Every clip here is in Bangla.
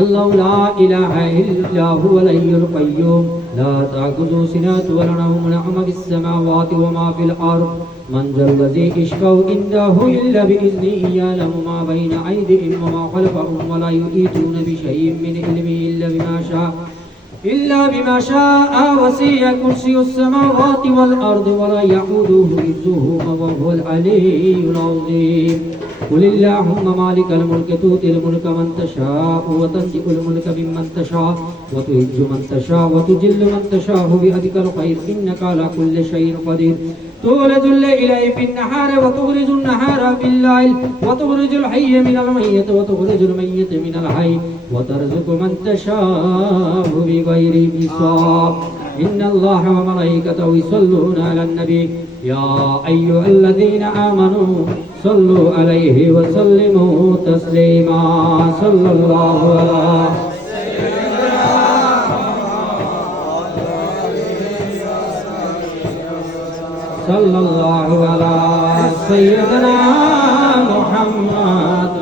الله لا إله إلا هو الحي القيوم. لا تأخذه سنة ولا نوم ما في السماوات وما في الأرض. من ذا الذي يشفع عنده إلا بإذنه يعلم ما بين أيديهم وما خلفهم ولا يؤتون بشيء من علمه إلا بما شاء. إلا بما شاء وسيع كرسي السماوات والأرض ولا يعوده حفظهما وهو العلي العظيم. قل اللهم مالك الملك تؤتي الملك من تشاء وتنزع الملك ممن تشاء وتعز من تشاء وتجل من تشاء بيدك الخير إنك على كل شيء قدير تولد الليل في النهار وتخرج النهار في الليل وتخرج الحي من الميت وتخرج الميت من الحي وترزق من تشاء بغير حساب إن الله وملائكته يصلون على النبي يا أيها الذين آمنوا صلوا عليه وسلموا تسليما. صلى الله عليه صلى الله على سيدنا محمد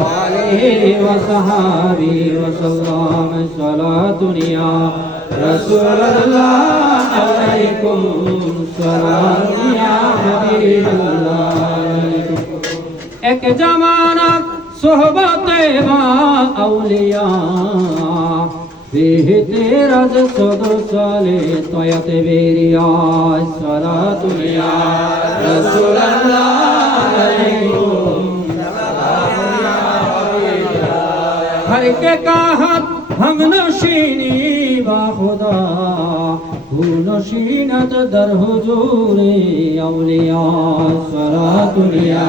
وآله وصحابه وسلم. صلاة يا رسول الله عليكم. سلام يا حبيب الله. এক জমানা সোহবতে আউলিয়া বেহেতে রাজ সদসলে তয়াতে বেরিয়া সারা দুনিয়া রসুলাল্লাহ আলাইকুম ہر کے کہت ہم نشینی با خدا ہو نشینت در حضور اولیاء سرا دنیا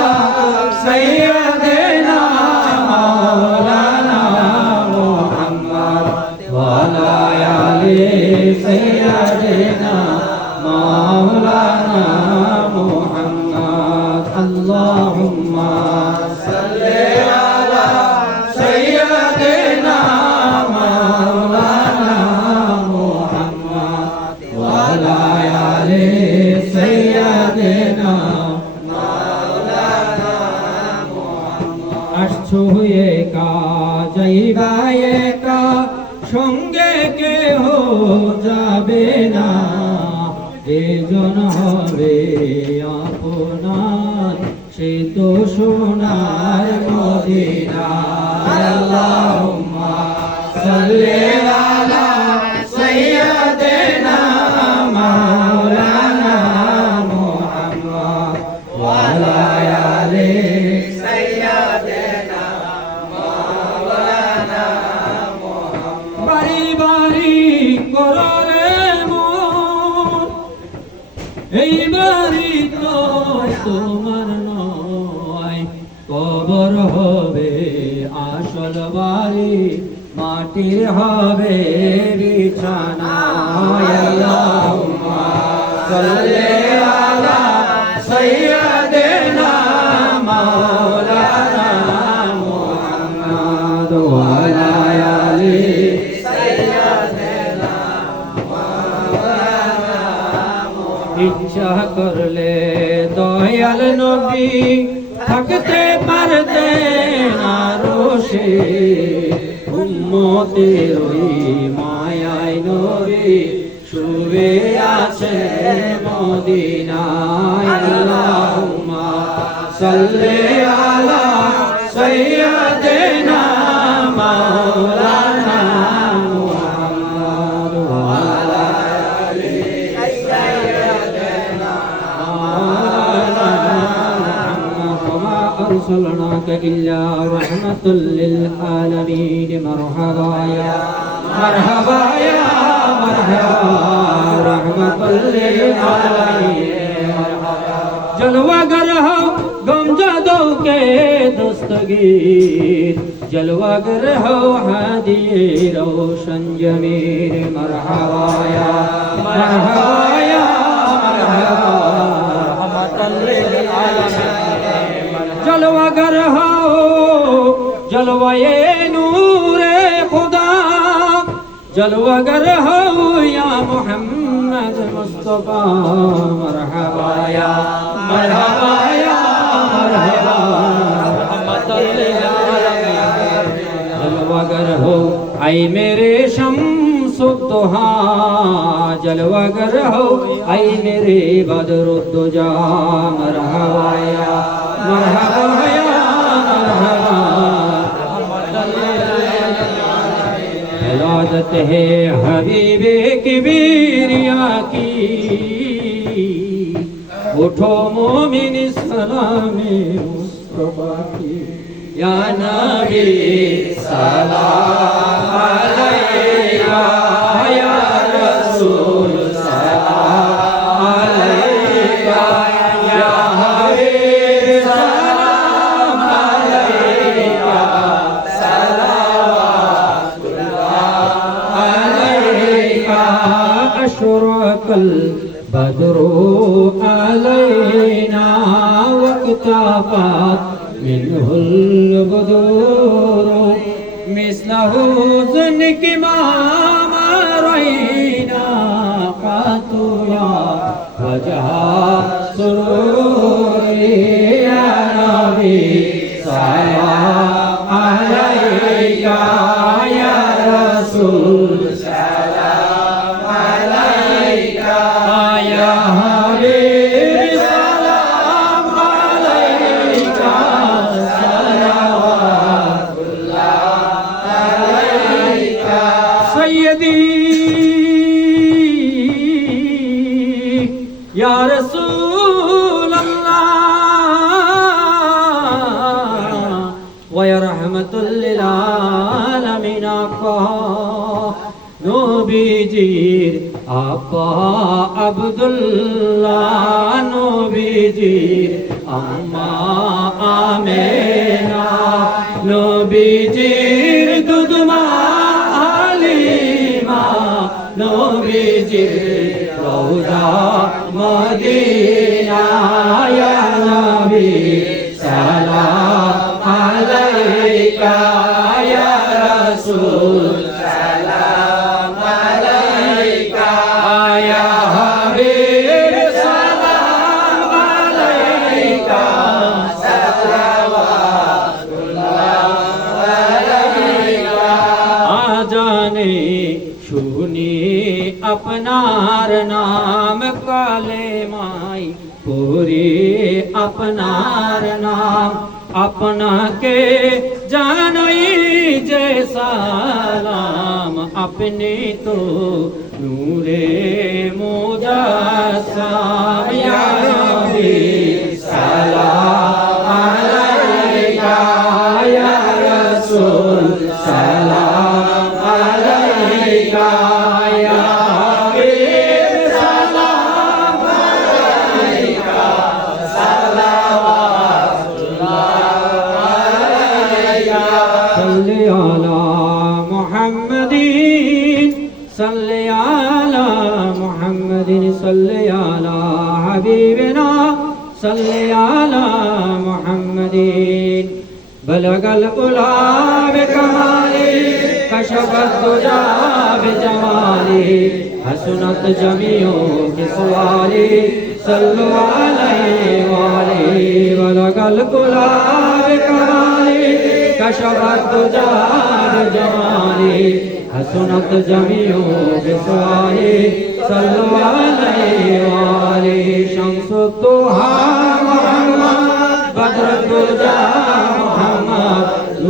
ছুয়ে কা যাইবায়ে কা, সঙ্গে যাবে না। এজন হবে আপনার, সে তো সোনার মদিনা আল্লাহুম্মা সাল্লি এই বাড়ি তো তোমার নয়। কবর হবে আসল বাড়ি মাটির হবে বিছানা। সাল্লি আলা ইচ্ছা করলে দয়াল নবী থাকতে আরও সে উম্মতের ওই মায়ায় নবী শুয়ে আছে মদিনায়। আল্লাহুম্মা সাল্লি আলা সাইয়্যিদিনা মাওলানা إلا رحمة للعالمين مرحبا يا مرحبا يا مرحبا رحمة للعالمين جلوہ گر ہو گم جادو کے دستگیر جلوہ گر ہو ہادی روشن جمیر مرحبا یا مرحبا یا مرحبا رحمت للعالمین आलमीन जलवागर हो जलवाए नूरे खुदा जलवागर हो या मोहम्मद मुस्तफा मरहबा या मरहबा या मरहबा रहमतल लिल आलमीन जलवागर हो आई मेरे शमसुद्दोहा जलवागर हो आई मेरे बदरुद्दुजा मरहबा عادت ہے حبیب کبیریا کی اٹھو مومن سلام مصطفیٰ کی یا نبی سلام علیہ یا رسول البدر علينا واكتفت منه البدور مثله زنك ما مرينا قط يا وجه سرور আমেনা নবীজির দুধমা হালিমা। নবীজির রৌদা মদিনা अपना के जानई जैसा लाम अपने तो नूरे मोजा साम सलाम बलगल उलाब कमाली कशबत जाब जमाली, हसनत जमियों के सवारी सल्लु वाली बलगल उलाब कमाली कशबत जाब जमाली, हसनत जमियों के सवारी सल्लु वाली शमसुतुहा मोहम्मद बदरतुजा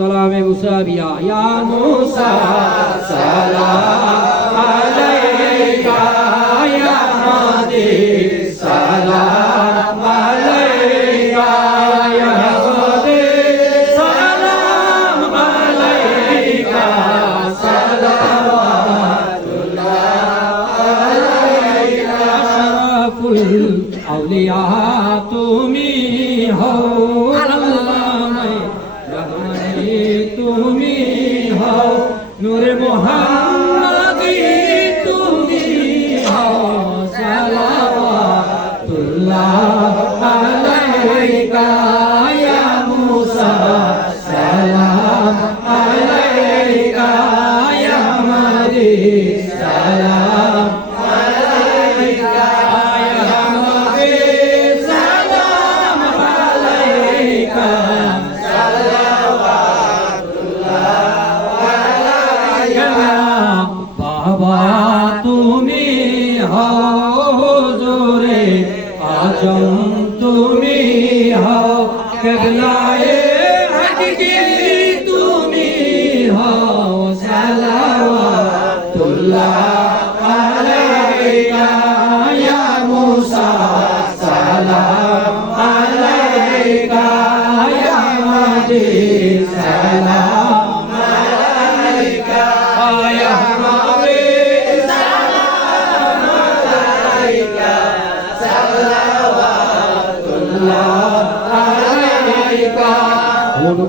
سلام مسابيا يا موسى سلام عليك يا هادي سلام عليك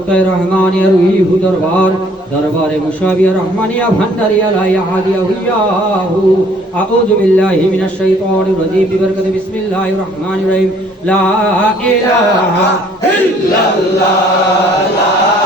রুকায় রহমানিয়া রুইহু দরবার দরবারে মুশাবিয়া রহমানিয়া ভান্ডারিয়া লাইয়া হাদিয়া হুইয়াহু আউযু বিল্লাহি মিনাশ শাইতানির রাজীম, বিবরকত বিসমিল্লাহির রহমানির রহিম। লা ইলাহা ইল্লাল্লাহ, লা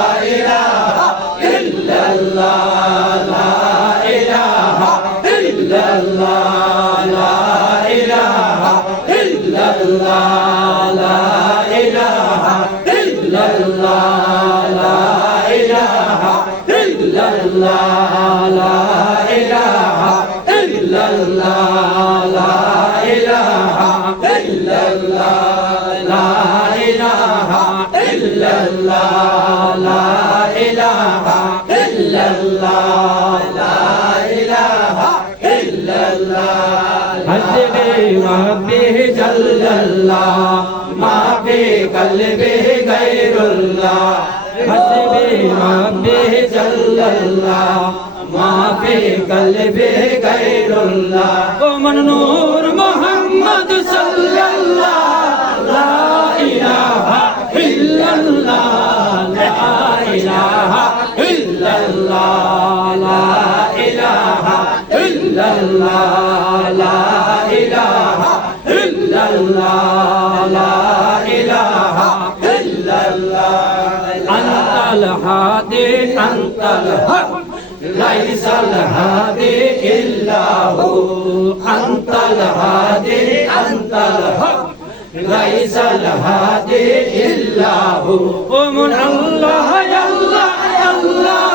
illallah la ilaha illallah la ilaha illallah anta al-hadi anta al-haq ليس الهادي إلا هو أنت الهادي أنت الحق ليس الهادي إلا هو ومن الله يا الله يا الله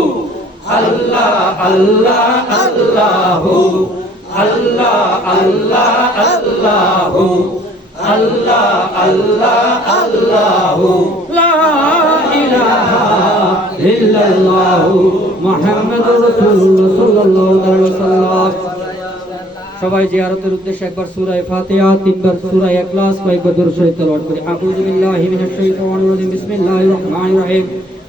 আল্লাহ আল্লাহ আল্লাহ। আল্লাহ আল্লাহ আল্লাহ। আল্লাহ আল্লাহ আল্লাহ। লা ইলাহা ইল্লাল্লাহ মুহাম্মাদুর রাসূলুল্লাহ সাল্লাল্লাহু আলাইহি ওয়াসাল্লাম। সবাই জিয়ারতের উদ্দেশ্যে একবার সূরায়ে ফাতিহা, তিনবার সূরা ইখলাস, কয়েকবার দুরূদ শরীফ তেলাওয়াত করি। আউযু বিসমিল্লাহির রহমানির রহিম।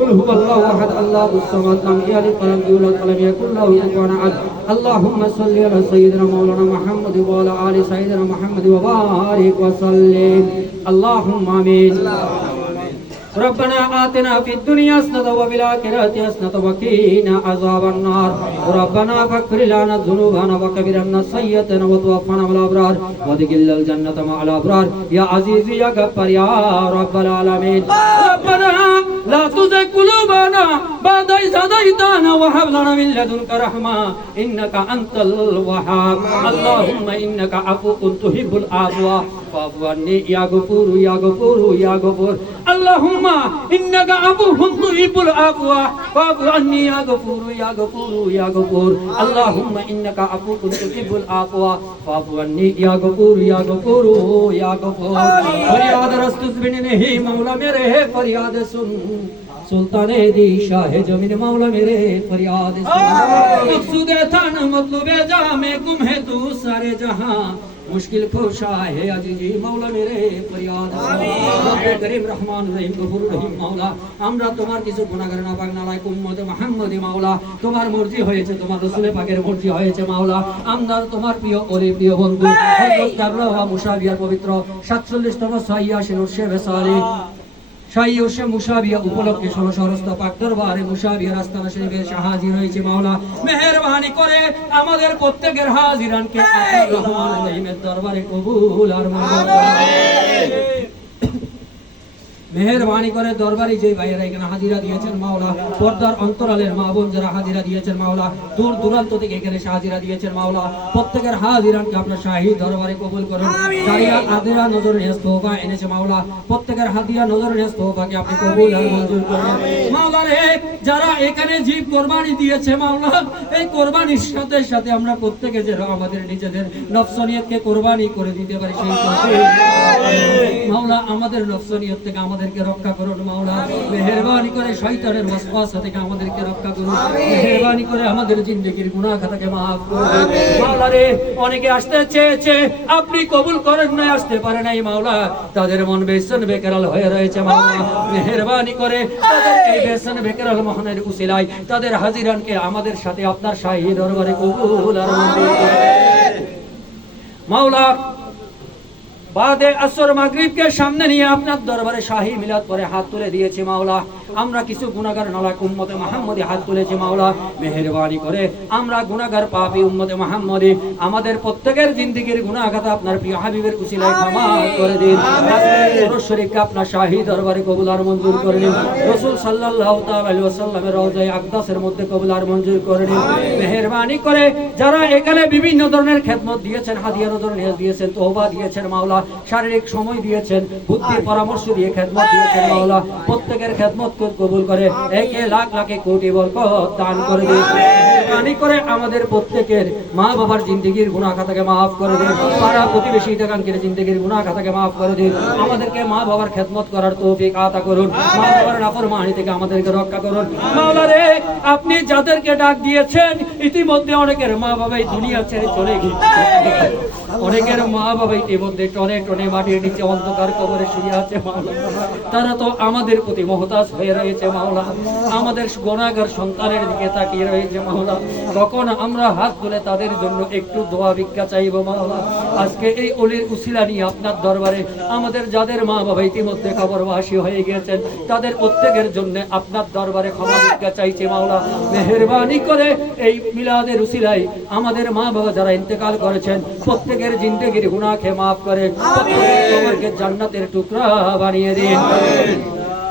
قل هو الله أحد الله الصمد لم يلد ولم يولد ولم يكن له كفوا أحد. اللهم صل على سيدنا مولانا محمد وعلى آل سيدنا محمد وبارك وسلم. اللهم آمين. ربنا آتنا في الدنيا حسنة وفي الآخرة حسنة وقنا عذاب النار ربنا فاغفر لنا ذنوبنا وكفر عنا سيئاتنا وتوفنا مع الأبرار وادخلنا الجنة مع الأبرار يا عزيز يا غفار يا رب العالمين ربنا لا تزغ قلوبنا بعد إذ هديتنا وهب لنا من لدنك رحمة إنك أنت الوهاب اللهم إنك عفو تحب العفو فاعف عني يا غفور يا غفور يا غفور اللهم إنك عفو تحب العفو فاعف عني يا غفور يا غفور يا غفور اللهم إنك عفو تحب العفو فاعف عني يا غفور يا غفور يا غفور फरियाद रस्तुस बिन नहीं मौला मेरे है फरियाद सुन सुल्तान दी शाह जमीन मौला मेरे फरियाद सुन मकसूद थान मतलब जा में गुम है तू सारे जहां मुश्किल पोशा है अजीजी मौला मेरे फरियाद করিম রহমান রহিম গফুর রহিম মাওলা। আমরা তোমার কিছু গুণাগার না বাগ নালায় উম্মতে মাহমদে মাওলা। তোমার মর্জি হয়েছে তোমার রসুলে পাকের মর্জি হয়েছে মাওলা। আমরা তোমার প্রিয় অলি প্রিয় বন্ধু মুসাবিয়ার পবিত্র সাতচল্লিশতম সাইয়া শিনুর সে বেসারি শাহী ওসে মুসাবিয়া উপলক্ষে ষোলো পাক দরবারে মুসাবিয়া রাস্তানা শরীফের এসে হাজির হয়েছে মাওলা। মেহেরবানি করে আমাদের প্রত্যেকের হাজিরানকে রহমান রহিমের দরবারে কবুল আর। মেহরবানি করে দরবারি যে ভাইয়েরা এখানে হাজিরা দিয়েছেন মাওলা পর্দার অন্তরালের মা বোন যারা হাজিরা দিয়েছেন মাওলা দূর দূরান্ত থেকে এখানে হাজিরা দিয়েছেন মাওলা প্রত্যেকের হাজিরানকে আপনার শাহী দরবারে কবুল করুন। দাঁড়িয়া আদিরা নজর তোফা এনেছে মাওলা প্রত্যেকের হাদিয়া নজর তোফাকে আপনি কবুল আর মঞ্জুর করুন। মাওলা রে যারা এখানে জীব কোরবানি দিয়েছে মাওলা এই কোরবানির সাথে সাথে আমরা প্রত্যেকে যেন আমাদের নিজেদের নফসনিয়তকে কোরবানি করে দিতে পারি সেই মাওলা আমাদের নফসনিয়ত থেকে আমাদেরকে রক্ষা করুন মাওলা। মেহেরবানি করে শয়তানের ওয়াসওয়াসা থেকে আমাদেরকে রক্ষা করুন। মেহেরবানি করে আমাদের জিন্দেগির গুনাহ খাতাকে maaf করুন মাওলা রে অনেকে আসতে চেয়েছে আপনি কবুল করেন না আসতে পারে নাই মাওলা। তাদের মন বেসন বেকারাল হয়ে রয়েছে মাওলা। মেহেরবানি করে তাদের এই বেসন বেকারাল মহানের উসিলায় তাদের হাজিরানকে আমাদের সাথে আপনার শাহী দরবারে কবুল আর মঞ্জুর করুন। মাওলা বাদে আসর মাগরিবকে সামনে নিয়ে আপনার দরবারে শাহী মিলাদ পরে হাত তুলে দিয়েছে মাওলা। আমরা কিছু গুনাহগার নালাক উম্মতে মুহাম্মদী হাত তুলেছি মাওলা মেহেরবানি করে। আমরা গুনাহগার পাপী উম্মতে মুহাম্মদী। আমাদের প্রত্যেকের জিন্দেগির খাতা আপনার প্রিয় হাবিবের উসিলায় ক্ষমা করে দিন। শরীফকে আপনার শাহী দরবারে কবুল আর মঞ্জুর করে নিন। রাসূল ওয়াসাল্লামের আকদাসের মধ্যে কবুল আর মঞ্জুর করে নিন। মেহেরবানি করে যারা এখানে বিভিন্ন ধরনের খেদমত দিয়েছেন হাদিয়া নজর দিয়েছেন তওবা দিয়েছেন মাওলা শারীরিক সময় দিয়েছেন বুদ্ধির পরামর্শ দিয়ে খেদমত দিয়েছেন মাওলা প্রত্যেকের খেদমত কবুল করে। একে লাখ লাখে কোটি বরকত দান করে দিন মেহেরবানি করে আমাদের প্রত্যেকের মা বাবার জিন্দগির গুনাহ খাতাকে মাফ করে দিন। পাড়া প্রতিবেশী দেখানকে জিন্দগির গুনাহ খাতাকে মাফ করে দিন। আমাদেরকে মা বাবার খেদমত করার তৌফিক আতা করুন। মা বাবার নাফরমানি থেকে আমাদেরকে রক্ষা করুন। আপনি যাদেরকে ডাক দিয়েছেন, ইতিমধ্যে অনেকের মা বাবা এই দুনিয়া ছেড়ে চলে গিয়েছে। অনেকের মা বাবা ইতিমধ্যে টনে টনে মাটির নিচে অন্ধকার কবরে শুয়ে আছে তারা তো আমাদের প্রতি মহতাজ হয়ে রয়েছে মাওলা আমাদের গোনাগার সন্তানের দিকে তাকিয়ে রয়েছে মাওলা কখন আমরা হাত তুলে তাদের জন্য একটু দোয়া ভিক্ষা চাইব, মাওলা। আজকে এই অলির উসিলা নিয়ে আপনার দরবারে আমাদের যাদের মা বাবা ইতিমধ্যে কবরবাসী হয়ে গিয়েছেন, তাদের প্রত্যেকের জন্য আপনার দরবারে ক্ষমা ভিক্ষা চাইছে, মাওলা। মেহরবানি করে এই মিলাদের উসিলাই আমাদের মা বাবা যারা ইন্তেকাল করেছেন, প্রত্যেকের জিন্দগির গুনাহকে মাফ করে জান্নাতের টুকরা বানিয়ে দিন।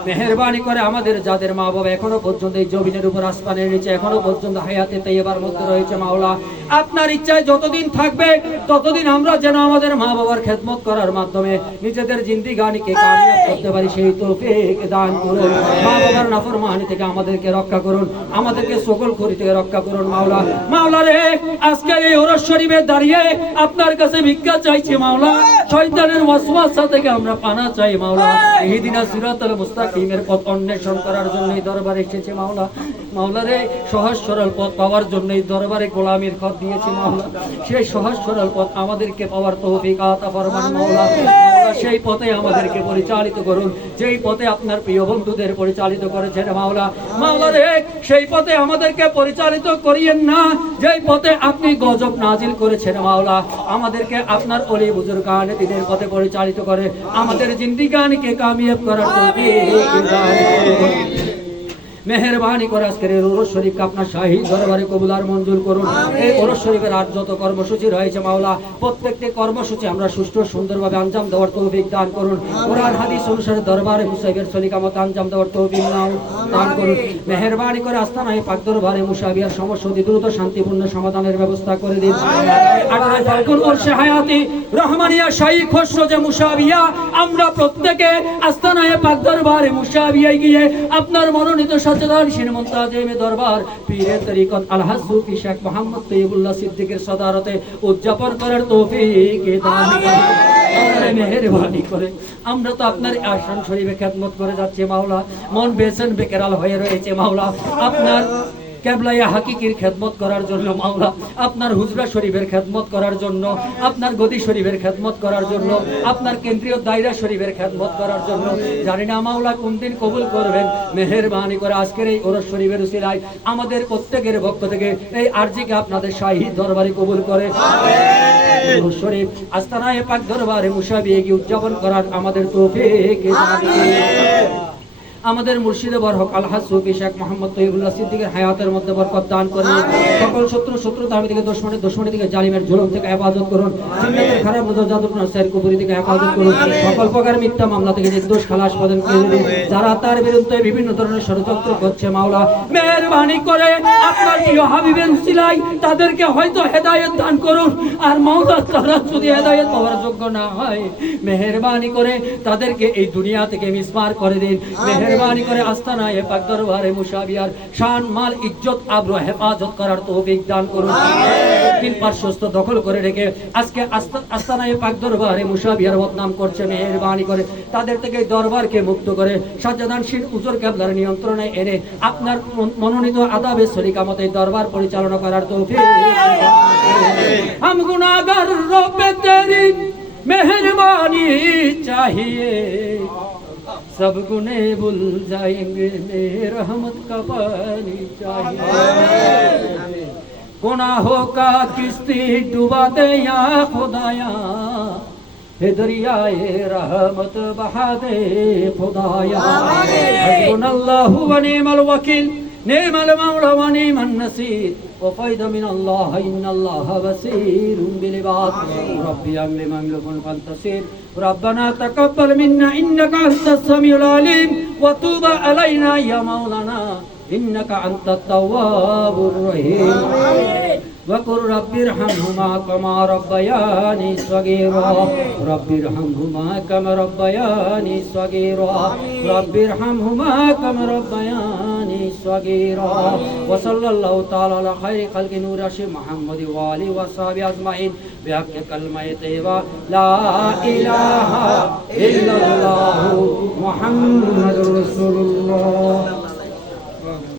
মেহরবানি করে আমাদের যাদের মা বাবা এখনও পর্যন্ত এই জমিনের উপর আসমানের নিচে এখনও পর্যন্ত হায়াতে তৈবার মধ্যে রয়েছে মাওলা। আপনার ইচ্ছায় যতদিন থাকবে ততদিন আমরা যেন আমাদের মা বাবার খেদমত করার মাধ্যমে নিজেদের জিন্দিগানিকে কামিয়াব করতে পারি সেই তৌফিক দান করুন। মা বাবার নাফরমানি থেকে আমাদেরকে রক্ষা করুন আমাদেরকে সকল করি থেকে রক্ষা করুন মাওলা। মাওলা রে আজকে এই ওরস শরীফে দাঁড়িয়ে আপনার কাছে ভিক্ষা চাইছি মাওলা। শয়তানের ওয়াসওয়াসা থেকে আমরা পানা চাই মাওলা। এই! দিনা সিরাতাল মুস্তাকিমের পথ অন্বেষণ করার জন্যই দরবারে এসেছে মাওলা। মাওলারে সহজ সরল পথ পাওয়ার জন্যই দরবারে গোলামের খত দিয়েছে মাওলা। সেই সহজ সরল পথ আমাদেরকে পাওয়ার তৌফিক আতা ফরমান মাওলা, সেই পথে আমাদেরকে পরিচালিত করুন। যেই পথে আপনার প্রিয় বন্ধুদের পরিচালিত করেছেন মাওলা। মাওলা রে সেই পথে আমাদেরকে পরিচালিত করিয়েন না। যেই পথে আপনি গজব নাজিল করেছেন মাওলা আমাদেরকে আপনার অলি বুজুর বুজুর্গান দিনের পথে পরিচালিত করে আমাদের জিন্দিগানকে কামিয়াব করার তৌফিক দান করুন। মেহরবানি করে আজকের এই ওরস শরীফকে আপনার শাহী দরবারে কবুলার মঞ্জুর করুন। এই ওরস শরীফের আর যত কর্মসূচি রয়েছে মাওলা প্রত্যেকটি কর্মসূচি আমরা সুষ্ঠু সুন্দরভাবে আঞ্জাম দেওয়ার তৌফিক দান করুন। কোরআন হাদিস অনুসারে দরবারে মুসাইবের সলিকামত আঞ্জাম দেওয়ার তৌফিক নাও দান করুন। মেহরবানি করে আস্তানায় পাক দরবারে মুসাবিয়ার সমস্যা অতি দ্রুত শান্তিপূর্ণ সমাধানের ব্যবস্থা করে দিন। আঠারো ফাল্গুন ওরসে হায়াতি রহমানিয়া শাহী খসরো যে মুসাবিয়া আমরা প্রত্যেকে আস্তানায় পাক দরবারে মুসাবিয়ায় গিয়ে আপনার মনোনীত সচেতন শিন মুমতাজেমে দরবার পীরের তরিকত আলহাজ সুফি শেখ মোহাম্মদ তৈবুল্লাহ সিদ্দিকের সদারতে উদযাপন করার তৌফিক দান করুন। মেহেরবানি করে। আমরা তো আপনার আসন শরীফে খেদমত করে যাচ্ছি মাওলা। মন বেসন বেকেরাল হয়ে রয়েছে মাওলা। আপনার কেবলাইয়া হাকিকির খেদমত করার জন্য মাওলা আপনার হুজরা শরীফের খেদমত করার জন্য আপনার গদি শরীফের খেদমত করার জন্য আপনার কেন্দ্রীয় দায়রা শরীফের খেদমত করার জন্য জানি না মাওলা কোন দিন কবুল করবেন মেহেরবানি করে আজকের এই ওরস শরীফের উসিলায় আমাদের প্রত্যেকের পক্ষ থেকে এই আরজিকে আপনাদের শাহী দরবারে কবুল করে। শরীফ আস্তানায় পাক দরবারে মুসাবিয়ে উদযাপন করার আমাদের তৌফিক। আমাদের মুর্শিদে বরহক আলহাজ সুফি শেখ মোহাম্মদ তৈবুল্লাহ সিদ্দিকের হায়াতের মধ্যে বরকত দান করুন। সকল শত্রু শত্রু দামি থেকে দুশ্মনী দুশ্মনী থেকে জালিমের জুলুম থেকে হেফাজত করুন। জিন্নাতের খারাপ নজর জাদুর নসের কুপুরি থেকে হেফাজত করুন। সকল প্রকার মিথ্যা মামলা থেকে নির্দোষ খালাস প্রদান করে দিন। যারা তার বিরুদ্ধে বিভিন্ন ধরনের ষড়যন্ত্র করছে, মাওলা, মেহরবানি করে আপনার প্রিয় হাবিবের উসিলাই তাদেরকে হয়তো হেদায়েত দান করুন। আর মাওলা, তারা যদি হেদায়েত পাওয়ার যোগ্য না হয়, মেহরবানি করে তাদেরকে এই দুনিয়া থেকে মিসমার করে দিন। মেহরবানি করে আস্তানায় পাক দরবারে মুসাবিয়ার শান মাল ইজ্জত আব্রু হেফাজত করার তৌফিক দান করুন তিন পার্শ্বস্থ দখল করে রেখে আজকে আস্তা- আস্তানায় পাক দরবারে মুসাবিয়ার বদনাম করছে মেহরবানি করে তাদের থেকে এই দরবারকে মুক্ত করে সাজ্জাদান শির উজুর কেবলার নিয়ন্ত্রণে এনে আপনার মন- মনোনীত আদাবে সলিকামতে এই দরবার পরিচালনা করার তৌফিক हम गुनाहगार रोपे तेरी मेहरबानी चाहिए सब गुने भूल जाएंगे मेरे रहमत का पानी चाहिए गुनाहों का किस्ती डुबा दे या खुदाया हे दरियाए रहमत बहा दे खुदाया हस्बुनल्लाहु व नि'मल वकील نعم المولى ونعم النصير. وفيد من الله إن الله بصير بالعباد. ربي أمر مملوك فانتصير ربنا تقبل منا إنك أنت السميع العليم. وتوب علينا يا مولانا إنك أنت التواب الرحيم. وقل رب ارحمهما كما ربياني صغيرا. رب ارحمهما كما ربياني صغيرا. رب ارحمهما كما ربياني صغيرا. وصلى الله تعالى على خير خلق نور محمد وآله وصحبه أجمعين. بحق كلمة طيبة. لا إله إلا الله محمد رسول الله.